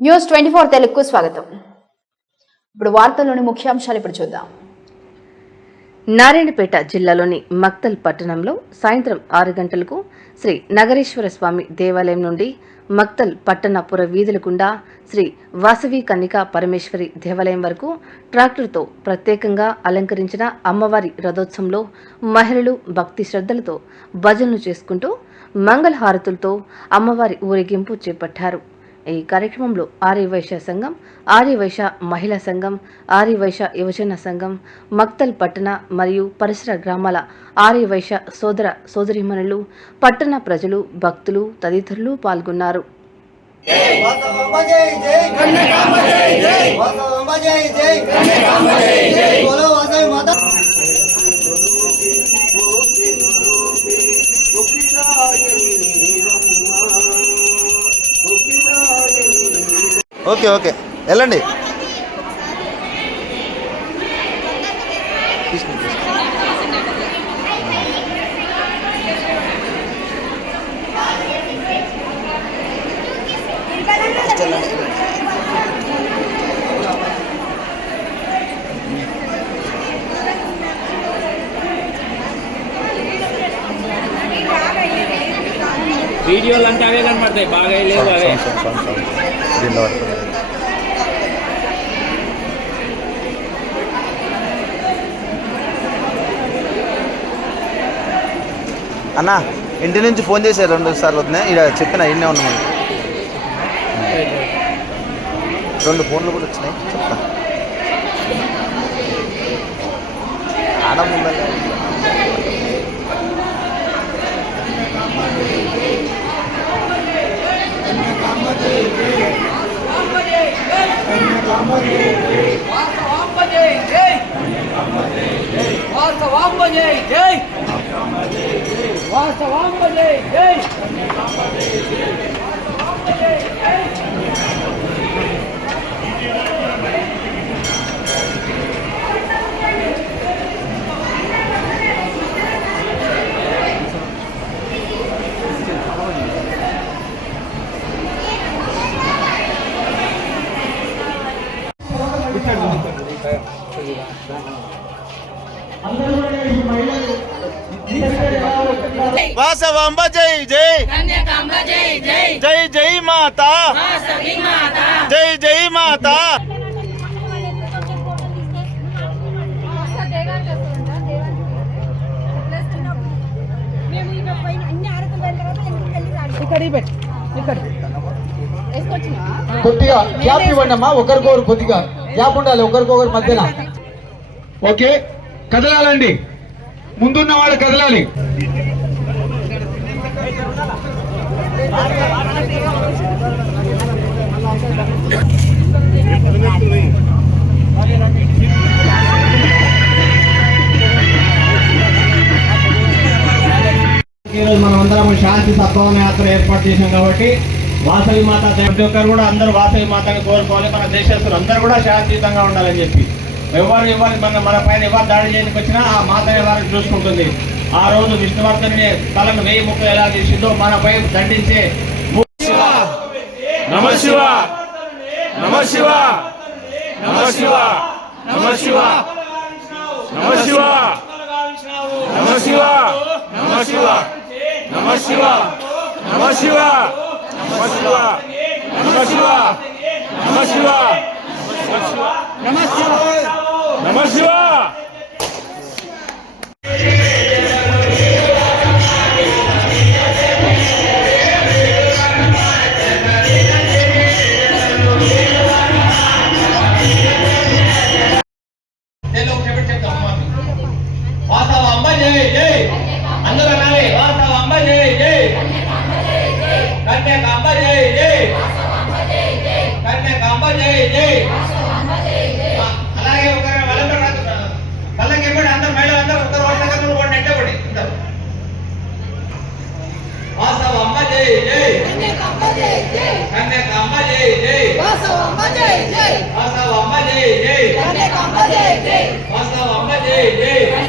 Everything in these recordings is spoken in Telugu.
న్యూస్ ట్వంటీ ఫోర్ తెలుగుకు స్వాగతం. ఇప్పుడు వార్తల్లోని ముఖ్యాంశాలు ఇప్పుడు చూద్దాం. నారాయణపేట జిల్లాలోని మక్తల్ పట్టణంలో సాయంత్రం ఆరు గంటలకు శ్రీ నగరేశ్వర స్వామి దేవాలయం నుండి మక్తల్ పట్టణపుర వీధుల గుండా శ్రీ వాసవి కన్నికా పరమేశ్వరి దేవాలయం వరకు ట్రాక్టర్తో ప్రత్యేకంగా అలంకరించిన అమ్మవారి రథోత్సవంలో మహిళలు భక్తి శ్రద్ధలతో భజనలు చేసుకుంటూ మంగళహారతులతో అమ్మవారి ఊరేగింపు చేపట్టారు. ఈ కార్యక్రమంలో ఆర్యవైశ్య సంఘం ఆర్యవైశ్య మహిళా సంఘం ఆర్యవైశ్య యువజన సంఘం మక్తల్ పట్టణ మరియు పరిసర గ్రామాల ఆర్యవైశ్య సోదర సోదరిమణులు పట్టణ ప్రజలు భక్తులు తదితరులు పాల్గొన్నారు. జై ఓకే ఓకే వెళ్ళండి. వీడియోలు అంటే అవే కనపడతాయి బాగా లేవు అవే. దీనిలో అన్న ఇంటి నుంచి ఫోన్ చేశారు రెండు సార్లు వస్తున్నాయి ఇక్కడ చెప్పిన ఇన్నే ఉన్నాము రెండు ఫోన్లు కూడా వచ్చినాయి. చెప్తా. ఆడం ఉండాలి जवान जय వాసవాంబ జై. జై జై జై. వాసవాంబ జై జై. జై జై మాత. జై జై మాత. కొద్దిగా గ్యాప్ ఇవ్వండి అమ్మా ఒకరికొకరు కొద్దిగా గ్యాప్ ఉండాలి ఒకరికొకరు మధ్యన. ఓకే కదలాలండి. ముందున్న వాళ్ళు కదలాలి. ఈరోజు మనం అందరం శాంతి సద్భావన యాత్ర ఏర్పాటు చేసాం కాబట్టి వాసవి మాత ప్రతి ఒక్కరు కూడా అందరూ వాసవి మాతని కోరుకోవాలి. మన దేశస్తులు అందరూ కూడా శాంతియుతంగా ఉండాలని చెప్పి. ఎవరు ఎవరు మన మన పైన ఎవరు దాడి చేయడానికి వచ్చినా ఆ మాతని వారిని చూసుకుంటుంది. ఆ రోజు విష్ణువర్ధని తలను వేయి ముక్క ఎలా చేసిందో మనపై దండించే నమ శివ. నమ శివ. నమ శివ. నమ శివ. నమ శివ. నమ శివ. నమ శివ. నమ శివ. నమ శివ. అలాగే ఒక వాళ్ళందరూ వాళ్ళకి ఇవ్వండి అందరు మహిళలు అందరూ అమ్మ జై జై. కన్యకాంబ జై జై. వాసవ అమ్మ జై. జై వాసవ అమ్మ జై జై.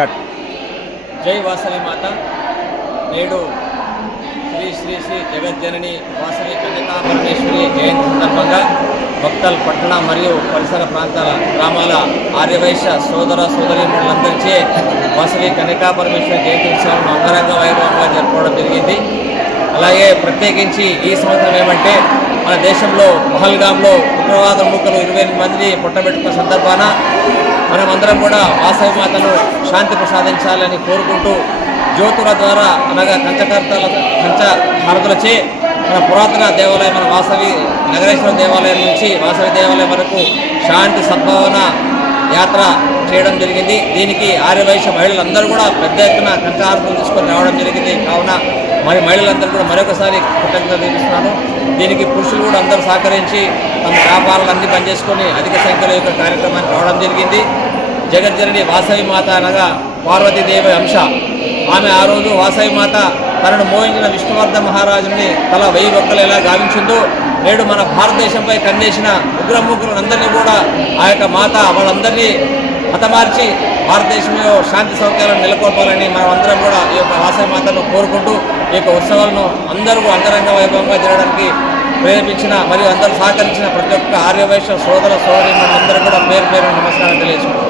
స్టార్ట్ జై వాసవి మాత. నేడు శ్రీ శ్రీ శ్రీ జగజ్జనని వాసవి కన్యకాపరమేశ్వరి జయంతి సందర్భంగా భక్తల్ పట్టణ మరియు పరిసర ప్రాంతాల గ్రామాల ఆర్యవైశ్య సోదర సోదరీమణులందరిచే వాసవి కన్యకాపరమేశ్వరి జయంతి ఉత్సవం అంగరంగ వైభవంగా జరుపుకోవడం జరిగింది. అలాగే ప్రత్యేకించి ఈ సంవత్సరం ఏమంటే మన దేశంలో పహల్గాంలో ఉగ్రవాద మూకలు ఇరవై ఎనిమిది మందిని పుట్టబెట్టుకున్న సందర్భాన మనమందరం కూడా వాసవి మాతను శాంతి ప్రసాదించాలని కోరుకుంటూ జ్యోతుల ద్వారా అనగా కంచకర్తల కంచ హారతులచే మన పురాతన దేవాలయం మన వాసవి నగరేశ్వర దేవాలయం నుంచి వాసవి దేవాలయం వరకు శాంతి సద్భావన యాత్ర చేయడం జరిగింది. దీనికి ఆర్యవైశ్య మహిళలందరూ కూడా పెద్ద ఎత్తున కంచహారతులు తీసుకొని రావడం జరిగింది. కావున మరి మహిళలందరూ కూడా మరొకసారి కృతజ్ఞత తెలుస్తున్నాను దీనికి పురుషులు కూడా అందరూ సహకరించి తమ వ్యాపారాలన్నీ బంద్ చేసుకొని అధిక సంఖ్యలో యొక్క కార్యక్రమానికి రావడం జరిగింది. జగజ్జనని వాసవి మాత అనగా పార్వతీదేవి అంశ. ఆమె ఆ రోజు వాసవి మాత తనను మోహించిన విష్ణువర్ధ మహారాజుని తల వెయ్యి ఒక్కలు ఎలా గావించిందో నేడు మన భారతదేశంపై కన్నేసిన ఉగ్రముగ్గులందరినీ కూడా ఆ యొక్క మాత వాళ్ళందరినీ హతమార్చి భారతదేశంలో శాంతి సౌకర్యాలను నెలకొల్పాలని మనం అందరం కూడా ఈ యొక్క వాసవి మాతను కోరుకుంటూ ఈ యొక్క ఉత్సవాలను అందరూ అంతరంగ వైభవంగా జరగడానికి ప్రేరేపించిన మరియు అందరూ సహకరించిన ప్రతి ఒక్క ఆర్యవైశ్య సోదర సోదరి అందరూ కూడా పేరు పేరు నమస్కారం తెలియజేసుకుంటాం